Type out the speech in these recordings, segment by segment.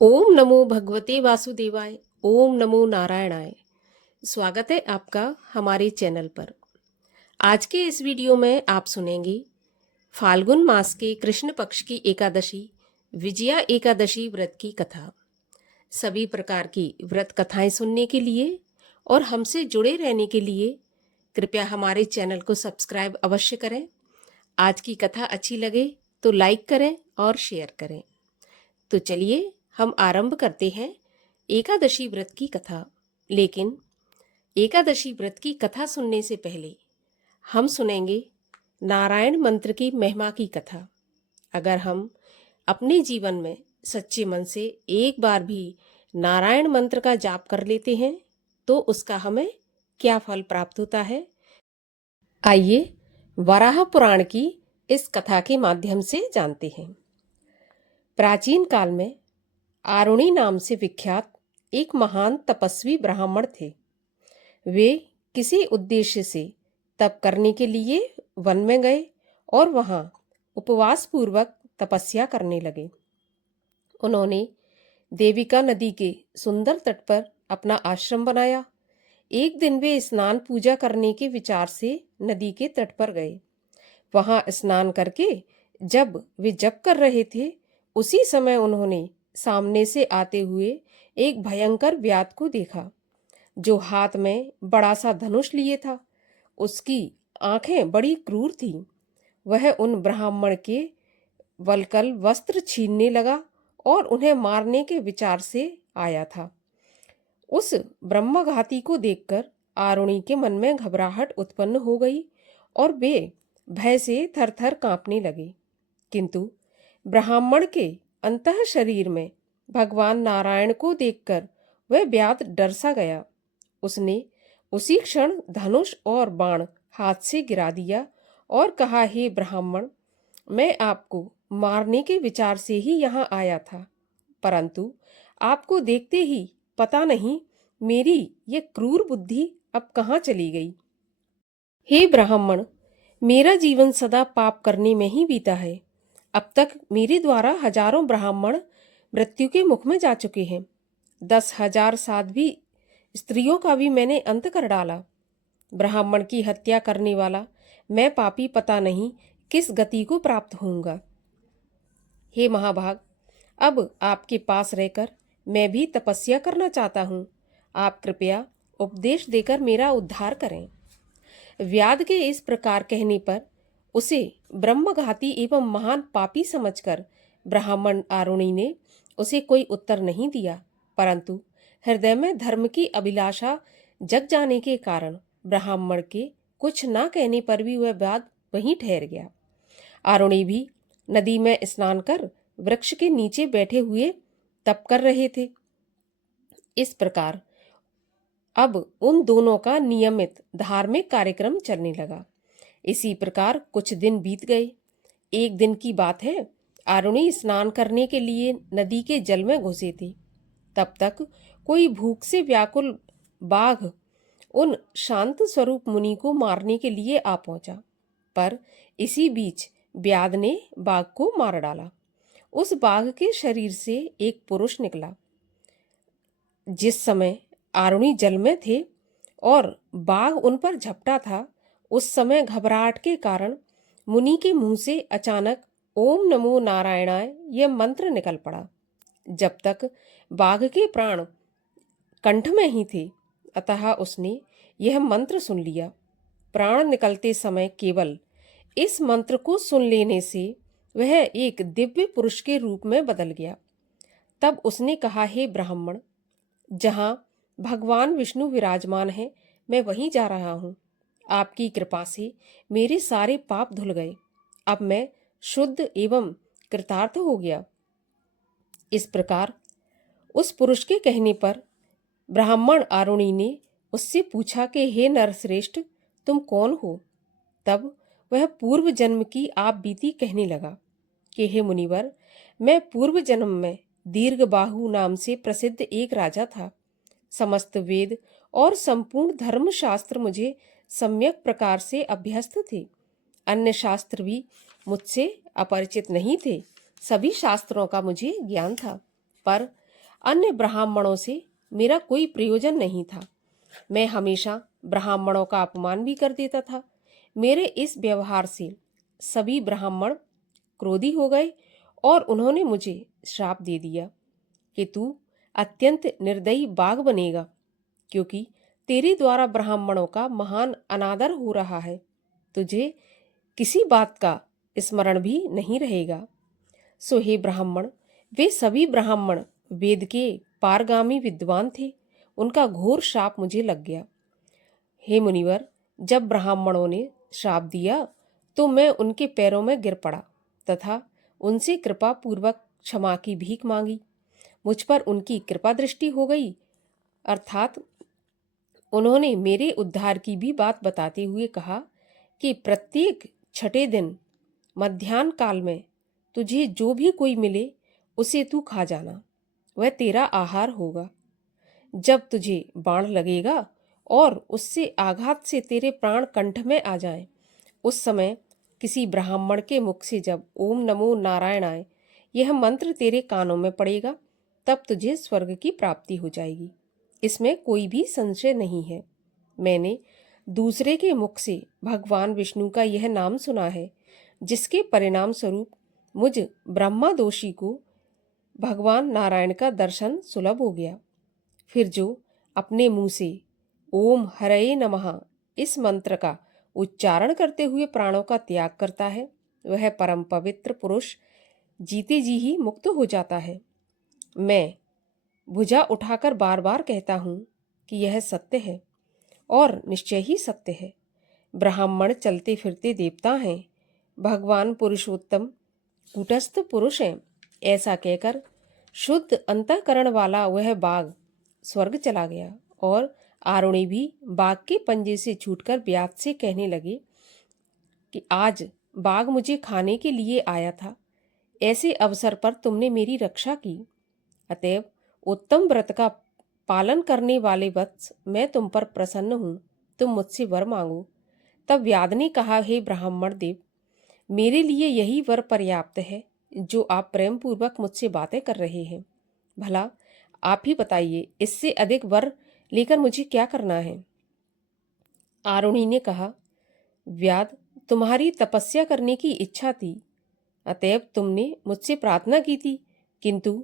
ओम नमो भगवते वासुदेवाय। ओम नमो नारायणाय। स्वागत है आपका हमारे चैनल पर। आज के इस वीडियो में आप सुनेंगे फाल्गुन मास के कृष्ण पक्ष की एकादशी विजया एकादशी व्रत की कथा। सभी प्रकार की व्रत कथाएं सुनने के लिए और हमसे जुड़े रहने के लिए कृपया हमारे चैनल को सब्सक्राइब अवश्य करें। आज की कथा अच्छी लगे तो लाइक करें और शेयर करें। तो चलिए हम आरंभ करते हैं एकादशी व्रत की कथा। लेकिन एकादशी व्रत की कथा सुनने से पहले हम सुनेंगे नारायण मंत्र की महिमा की कथा। अगर हम अपने जीवन में सच्चे मन से एक बार भी नारायण मंत्र का जाप कर लेते हैं तो उसका हमें क्या फल प्राप्त होता है, आइए वराह पुराण की इस कथा के माध्यम से जानते हैं। प्राचीन काल में आरुणि नाम से विख्यात एक महान तपस्वी ब्राह्मण थे। वे किसी उद्देश्य से तप करने के लिए वन में गए और वहां उपवास पूर्वक तपस्या करने लगे। उन्होंने देविका नदी के सुंदर तट पर अपना आश्रम बनाया। एक दिन वे स्नान पूजा करने के विचार से नदी के तट पर गए। वहां स्नान करके जब वे जप कर रहे थे, उसी समय उन्होंने सामने से आते हुए एक भयंकर व्याध को देखा, जो हाथ में बड़ा सा धनुष लिए था। उसकी आंखें बड़ी क्रूर थीं। वह उन ब्राह्मण के वल्कल वस्त्र छीनने लगा और उन्हें मारने के विचार से आया था। उस ब्रह्मघाती को देखकर आरुणि के मन में घबराहट उत्पन्न हो गई और वे भय से थर-थर कांपने लगे। किंतु ब्राह्मण के अंतः शरीर में भगवान नारायण को देखकर वह व्याध डर सा गया। उसने उसी क्षण धनुष और बाण हाथ से गिरा दिया और कहा, हे ब्राह्मण, मैं आपको मारने के विचार से ही यहाँ आया था, परंतु आपको देखते ही पता नहीं मेरी ये क्रूर बुद्धि अब कहाँ चली गई। हे ब्राह्मण, मेरा जीवन सदा पाप करने में ही बीता है। अब तक मेरे द्वारा हजारों ब्राह्मण मृत्यु के मुख में जा चुके हैं। 10,000 साध्वी स्त्रियों का भी मैंने अंत कर डाला। ब्राह्मण की हत्या करने वाला मैं पापी पता नहीं किस गति को प्राप्त होऊंगा। हे महाभाग, अब आपके पास रहकर मैं भी तपस्या करना चाहता हूँ। आप कृपया उपदेश देकर मेरा उद्धार करें। व्याध के इस प्रकार कहने पर उसे ब्रह्मघाती एवं महान पापी समझकर ब्राह्मण आरुणि ने उसे कोई उत्तर नहीं दिया, परंतु हृदय में धर्म की अभिलाषा जग जाने के कारण ब्राह्मण के कुछ न कहने पर भी वह व्याध वहीं ठहर गया। आरुणि भी नदी में स्नान कर वृक्ष के नीचे बैठे हुए तप कर रहे थे। इस प्रकार अब उन दोनों का नियमित धार्मिक कार्यक्रम चलने लगा। इसी प्रकार कुछ दिन बीत गए। एक दिन की बात है, आरुणि स्नान करने के लिए नदी के जल में घुसे थे। तब तक कोई भूख से व्याकुल बाघ उन शांत स्वरूप मुनि को मारने के लिए आ पहुंचा, पर इसी बीच व्याध ने बाघ को मार डाला। उस बाघ के शरीर से एक पुरुष निकला। जिस समय आरुणि जल में थे और बाघ उन पर झपटा था, उस समय घबराहट के कारण मुनि के मुंह से अचानक ओम नमो नारायणाय यह मंत्र निकल पड़ा। जब तक बाघ के प्राण कंठ में ही थे, अतः उसने यह मंत्र सुन लिया। प्राण निकलते समय केवल इस मंत्र को सुन लेने से वह एक दिव्य पुरुष के रूप में बदल गया। तब उसने कहा, हे ब्राह्मण, जहाँ भगवान विष्णु विराजमान है, मैं वहीं जा रहा हूँ। आपकी कृपा से मेरे सारे पाप धुल गए। अब मैं शुद्ध एवं कृतार्थ हो गया। इस प्रकार उस पुरुष के कहने पर ब्राह्मण आरुणि ने उससे पूछा कि हे नरश्रेष्ठ, तुम कौन हो? तब वह पूर्व जन्म की आप बीती कहने लगा कि हे मुनिवर, मैं पूर्व जन्म में दीर्घबाहु नाम से प्रसिद्ध एक राजा था। समस्त वेद और संपूर्ण धर्म शास्त्र मुझे सम्यक प्रकार से अभ्यस्त थे। अन्य शास्त्र भी मुझसे अपरिचित नहीं थे। सभी शास्त्रों का मुझे ज्ञान था, पर अन्य ब्राह्मणों से मेरा कोई प्रयोजन नहीं था। मैं हमेशा ब्राह्मणों का अपमान भी कर देता था। मेरे इस व्यवहार से सभी ब्राह्मण क्रोधी हो गए और उन्होंने मुझे श्राप दे दिया कि तू अत्यंत निर्दयी बाघ बनेगा, क्योंकि तेरे द्वारा ब्राह्मणों का महान अनादर हो रहा है। तुझे किसी बात का स्मरण भी नहीं रहेगा। सो हे ब्राह्मण, वे सभी ब्राह्मण वेद के पारगामी विद्वान थे। उनका घोर शाप मुझे लग गया। हे मुनिवर, जब ब्राह्मणों ने श्राप दिया तो मैं उनके पैरों में गिर पड़ा तथा उनसे कृपा पूर्वक क्षमा की भीख मांगी। मुझ पर उनकी कृपा दृष्टि हो गई, अर्थात उन्होंने मेरे उद्धार की भी बात बताते हुए कहा कि प्रत्येक छठे दिन मध्याह्न काल में तुझे जो भी कोई मिले उसे तू खा जाना, वह तेरा आहार होगा। जब तुझे बाण लगेगा और उससे आघात से तेरे प्राण कंठ में आ जाएं, उस समय किसी ब्राह्मण के मुख से जब ओम नमो नारायणाय यह मंत्र तेरे कानों में पड़ेगा, तब तुझे स्वर्ग की प्राप्ति हो जाएगी। इसमें कोई भी संशय नहीं है। मैंने दूसरे के मुख से भगवान विष्णु का यह नाम सुना है, जिसके परिणाम स्वरूप मुझ ब्रह्मा दोषी को भगवान नारायण का दर्शन सुलभ हो गया। फिर जो अपने मुंह से ओम हरये नमः इस मंत्र का उच्चारण करते हुए प्राणों का त्याग करता है, वह परम पवित्र पुरुष जीते जी ही मुक्त हो जाता है। मैं भुजा उठाकर बार बार कहता हूँ कि यह सत्य है और निश्चय ही सत्य है। ब्राह्मण चलते फिरते देवता हैं, भगवान पुरुषोत्तम कूटस्थ पुरुष हैं। ऐसा कहकर शुद्ध अंतःकरण वाला वह बाघ स्वर्ग चला गया और आरुणी भी बाघ के पंजे से छूटकर व्याध से कहने लगे कि आज बाघ मुझे खाने के लिए आया था। ऐसे अवसर पर तुमने मेरी रक्षा की, अतएव उत्तम व्रत का पालन करने वाले वत्स मैं तुम पर प्रसन्न हूँ। तुम मुझसे वर मांगो। तब व्याध ने कहा, हे ब्राह्मण देव, मेरे लिए यही वर पर्याप्त है जो आप प्रेम पूर्वक मुझसे बातें कर रहे हैं। भला आप ही बताइए, इससे अधिक वर लेकर मुझे क्या करना है। आरुणी ने कहा, व्याध, तुम्हारी तपस्या करने की इच्छा थी, अतएव तुमने मुझसे प्रार्थना की थी, किंतु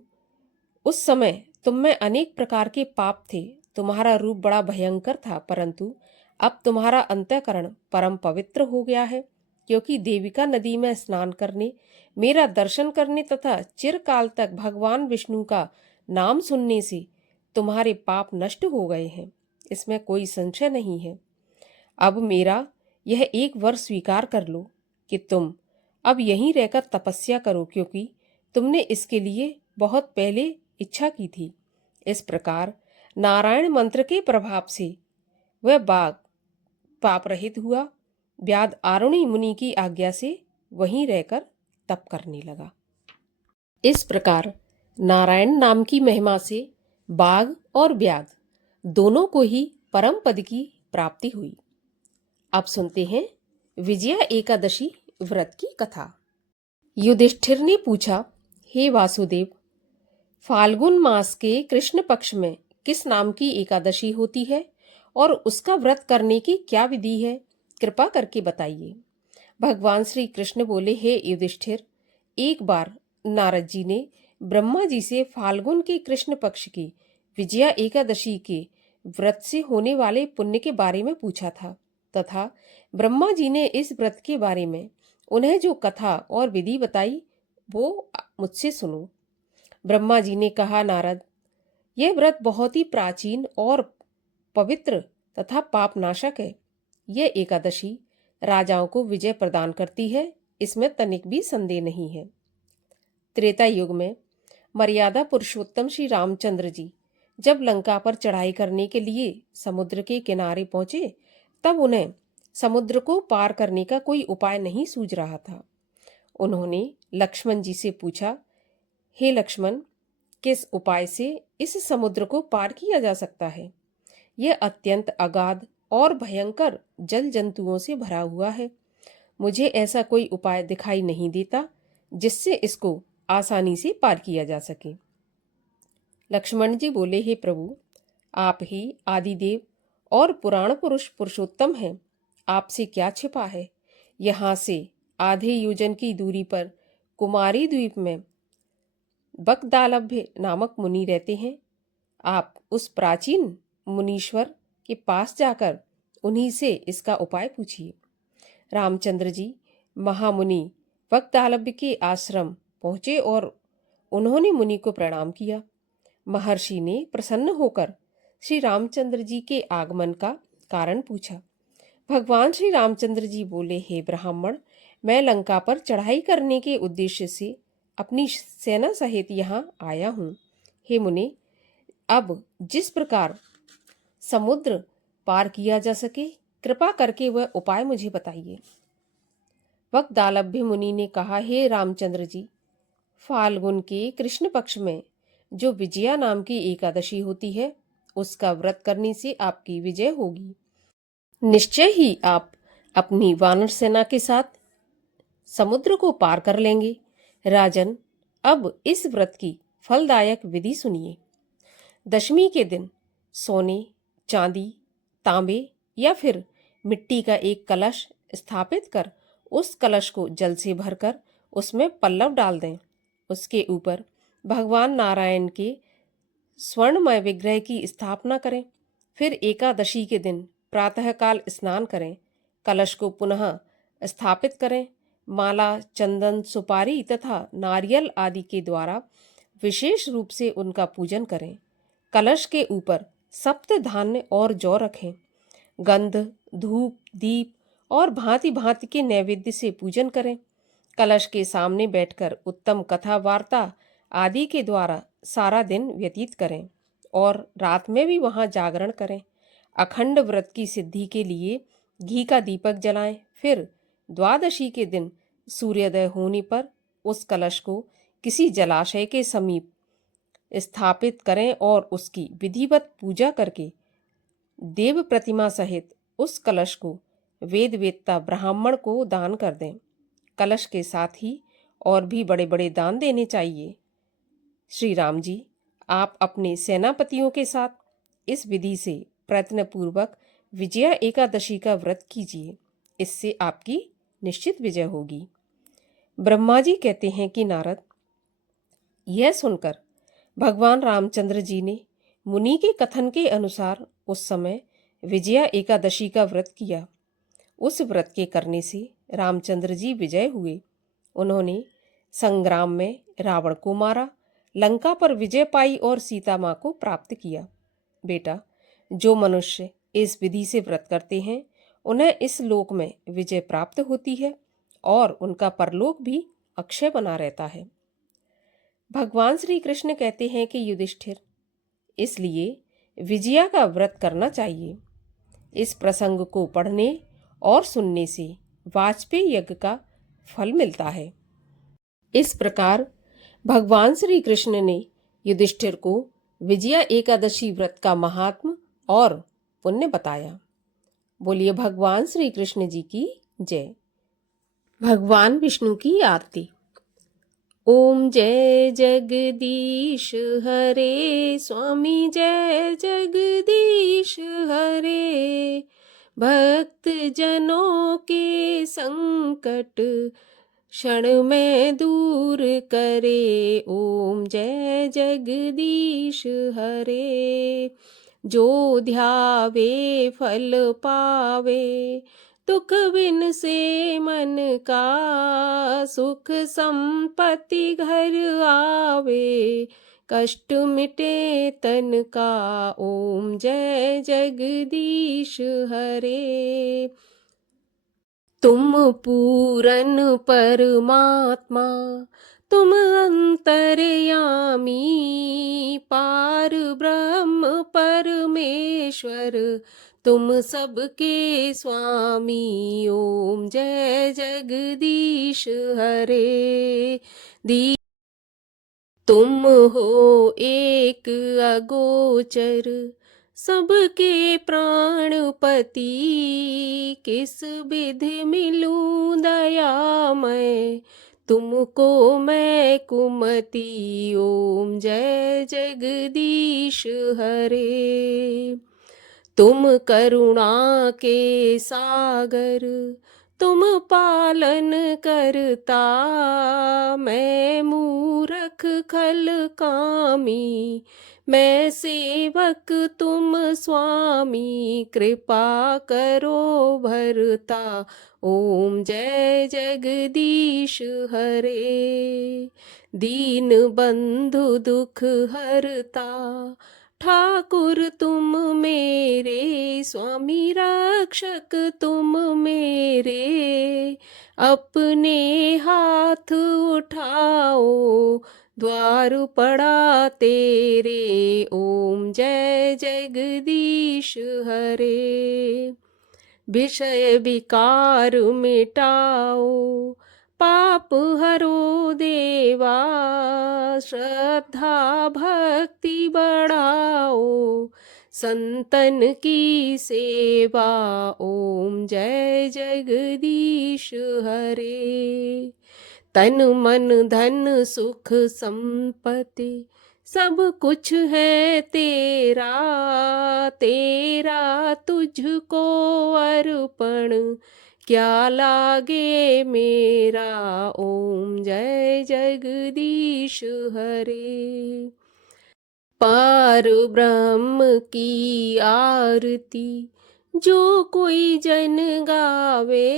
उस समय तुम में अनेक प्रकार के पाप थे। तुम्हारा रूप बड़ा भयंकर था, परंतु अब तुम्हारा अंतःकरण परम पवित्र हो गया है, क्योंकि देविका नदी में स्नान करने, मेरा दर्शन करने तथा चिरकाल तक भगवान विष्णु का नाम सुनने से तुम्हारे पाप नष्ट हो गए हैं। इसमें कोई संशय नहीं है। अब मेरा यह एक वर स्वीकार कर लो कि तुम अब यहीं रहकर तपस्या करो, क्योंकि तुमने इसके लिए बहुत पहले इच्छा की थी। इस प्रकार नारायण मंत्र के प्रभाव से वह बाघ पाप रहित हुआ। व्याध आरुणि मुनि की आज्ञा से वहीं रहकर तप करने लगा। इस प्रकार नारायण नाम की महिमा से बाघ और व्याध दोनों को ही परम पद की प्राप्ति हुई। अब सुनते हैं विजया एकादशी व्रत की कथा। युधिष्ठिर ने पूछा, हे वासुदेव, फाल्गुन मास के कृष्ण पक्ष में किस नाम की एकादशी होती है और उसका व्रत करने की क्या विधि है? कृपा करके बताइए। भगवान श्री कृष्ण बोले, हे युधिष्ठिर, एक बार नारद जी ने ब्रह्मा जी से फाल्गुन के कृष्ण पक्ष की विजया एकादशी के व्रत से होने वाले पुण्य के बारे में पूछा था, तथा ब्रह्मा जी ने इस व्रत के बारे में उन्हें जो कथा और विधि बताई वो मुझसे सुनो। ब्रह्मा जी ने कहा, नारद, यह व्रत बहुत ही प्राचीन और पवित्र तथा पापनाशक है। यह एकादशी राजाओं को विजय प्रदान करती है, इसमें तनिक भी संदेह नहीं है। त्रेता युग में मर्यादा पुरुषोत्तम श्री रामचंद्र जी जब लंका पर चढ़ाई करने के लिए समुद्र के किनारे पहुंचे, तब उन्हें समुद्र को पार करने का कोई उपाय नहीं सूझ रहा था। उन्होंने लक्ष्मण जी से पूछा, हे लक्ष्मण, किस उपाय से इस समुद्र को पार किया जा सकता है? यह अत्यंत अगाध और भयंकर जल जंतुओं से भरा हुआ है। मुझे ऐसा कोई उपाय दिखाई नहीं देता जिससे इसको आसानी से पार किया जा सके। लक्ष्मण जी बोले, हे प्रभु, आप ही आदिदेव और पुराण पुरुष पुरुषोत्तम हैं, आपसे क्या छिपा है। यहाँ से आधे योजन की दूरी पर कुमारी द्वीप में बकदालभ्य नामक मुनि रहते हैं। आप उस प्राचीन मुनीश्वर के पास जाकर उन्हीं से इसका उपाय पूछिए। रामचंद्र जी महामुनि बकदालभ्य के आश्रम पहुंचे और उन्होंने मुनि को प्रणाम किया। महर्षि ने प्रसन्न होकर श्री रामचंद्र जी के आगमन का कारण पूछा। भगवान श्री रामचंद्र जी बोले, हे ब्राह्मण, मैं लंका पर चढ़ाई करने के उद्देश्य से अपनी सेना सहित यहाँ आया हूँ। हे मुनि, अब जिस प्रकार समुद्र पार किया जा सके, कृपा करके वह उपाय मुझे बताइए। बकदालभ्य मुनि ने कहा, हे रामचंद्र जी, फाल्गुन के कृष्ण पक्ष में जो विजया नाम की एकादशी होती है, उसका व्रत करने से आपकी विजय होगी। निश्चय ही आप अपनी वानर सेना के साथ समुद्र को पार कर लेंगे। राजन, अब इस व्रत की फलदायक विधि सुनिए। दशमी के दिन सोने, चांदी, तांबे या फिर मिट्टी का एक कलश स्थापित कर उस कलश को जल से भरकर उसमें पल्लव डाल दें। उसके ऊपर भगवान नारायण के स्वर्णमय विग्रह की स्थापना करें। फिर एकादशी के दिन प्रातःकाल स्नान करें, कलश को पुनः स्थापित करें, माला, चंदन, सुपारी तथा नारियल आदि के द्वारा विशेष रूप से उनका पूजन करें। कलश के ऊपर सप्त धान्य और जौ रखें। गंध, धूप, दीप और भांति भांति के नैवेद्य से पूजन करें। कलश के सामने बैठकर उत्तम कथा वार्ता आदि के द्वारा सारा दिन व्यतीत करें और रात में भी वहां जागरण करें। अखंड व्रत की सिद्धि के लिए घी का दीपक जलाएं। फिर द्वादशी के दिन सूर्योदय होने पर उस कलश को किसी जलाशय के समीप स्थापित करें और उसकी विधिवत पूजा करके देव प्रतिमा सहित उस कलश को वेद वेत्ता ब्राह्मण को दान कर दें। कलश के साथ ही और भी बड़े बड़े दान देने चाहिए। श्री राम जी, आप अपने सेनापतियों के साथ इस विधि से प्रयत्नपूर्वक विजया एकादशी का व्रत कीजिए। इससे आपकी निश्चित विजय होगी। ब्रह्मा जी कहते हैं कि नारद, यह सुनकर भगवान रामचंद्र जी ने मुनि के कथन के अनुसार उस समय विजया एकादशी का व्रत किया। उस व्रत के करने से रामचंद्र जी विजय हुए। उन्होंने संग्राम में रावण को मारा, लंका पर विजय पाई और सीता माँ को प्राप्त किया। बेटा, जो मनुष्य इस विधि से व्रत करते हैं, उन्हें इस लोक में विजय प्राप्त होती है और उनका परलोक भी अक्षय बना रहता है। भगवान श्री कृष्ण कहते हैं कि युधिष्ठिर, इसलिए विजया का व्रत करना चाहिए। इस प्रसंग को पढ़ने और सुनने से वाजपेयी यज्ञ का फल मिलता है। इस प्रकार भगवान श्री कृष्ण ने युधिष्ठिर को विजया एकादशी व्रत का महात्म और पुण्य बताया। बोलिए भगवान श्री कृष्ण जी की जय। भगवान विष्णु की आरती। ओम जय जगदीश हरे, स्वामी जय जगदीश हरे। भक्त जनों के संकट क्षण में दूर करे। ओम जय जगदीश हरे। जो ध्यावे फल पावे, दुख बिन से मन का सुख संपत्ति घर आवे। कष्ट मिटे तन का। ओम जय जगदीश हरे। तुम पूरन परमात्मा, तुम अंतर्यामी, पार ब्रह्म परमेश्वर, तुम सबके स्वामी। ओम जय जगदीश हरे। तुम हो एक अगोचर, सबके प्राणपति, किस विधि मिलूं दयामय, तुमको मैं कुमति ओम जय जगदीश हरे। तुम करुणा के सागर तुम पालन करता, मैं मूरख खल कामी मैं सेवक तुम स्वामी, कृपा करो भरता ओम जय जगदीश हरे। दीन बंधु दुख हरता ठाकुर तुम मेरे, स्वामी रक्षक तुम मेरे, अपने हाथ उठाओ द्वार पड़ा तेरे ओम जय जगदीश हरे। विषय विकार मिटाओ पाप हरो देवा, श्रद्धा भक्ति बढ़ाओ संतन की सेवा ओम जय जगदीश हरे। तन मन धन सुख संपत्ति सब कुछ है तेरा, तेरा तुझको अर्पण क्या लागे मेरा ओम जय जगदीश हरे। पार ब्रह्म की आरती जो कोई जन गावे,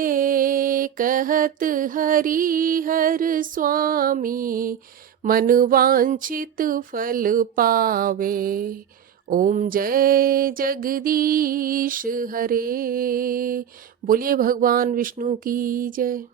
कहत हरि हर स्वामी मन वांछित फल पावे ओम जय जगदीश हरे। बोलिए भगवान विष्णु की जय।